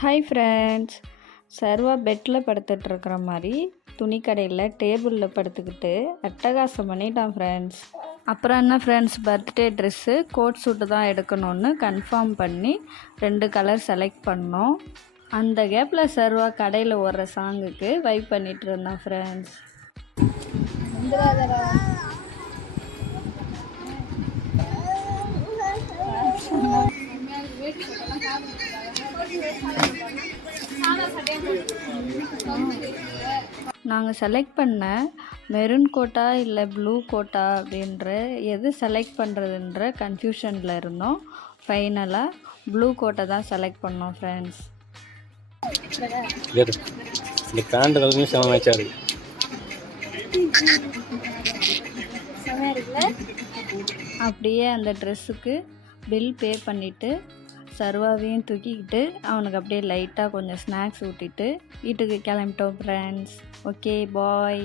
Hi friends, சர்வா பெட்டில் படுத்துட்டு இருக்கிற மாதிரி துணி கடையில் டேபிளில் படுத்துக்கிட்டு அட்டகாசம் பண்ணிட்டான் ஃப்ரெண்ட்ஸ். அப்புறம் என்ன ஃப்ரெண்ட்ஸ், பர்த்டே ட்ரெஸ்ஸு கோட் சூட்டு தான் எடுக்கணும்னு கன்ஃபார்ம் பண்ணி 2 கலர் செலக்ட் பண்ணோம். அந்த கேப்பில் சர்வா கடையில் ஓடுற சாங்குக்கு வைப் பண்ணிகிட்டு இருந்தான் ஃப்ரெண்ட்ஸ். நாங்கள் செலக்ட் பண்ண மெரூன் கோட்டா இல்லை ப்ளூ கோட்டா அப்படின்ற எது செலக்ட் பண்ணுறதுன்ற கன்ஃபியூஷனில் இருந்தோம். ஃபைனலாக ப்ளூ கோட்டை தான் செலக்ட் பண்ணோம் ஃப்ரெண்ட்ஸ். இந்த பேண்ட் கலருமே செம மேட்சாக இருக்கு. அப்படியே அந்த ட்ரெஸ்ஸுக்கு பில் பே பண்ணிவிட்டு சர்வாவையும் தூக்கிக்கிட்டு அவனுக்கு அப்படியே லைட்டாக கொஞ்சம் ஸ்நாக்ஸ் ஊட்டிட்டு வீட்டுக்கு கிளம்பிட்டோம் ஃப்ரெண்ட்ஸ். Okay bye.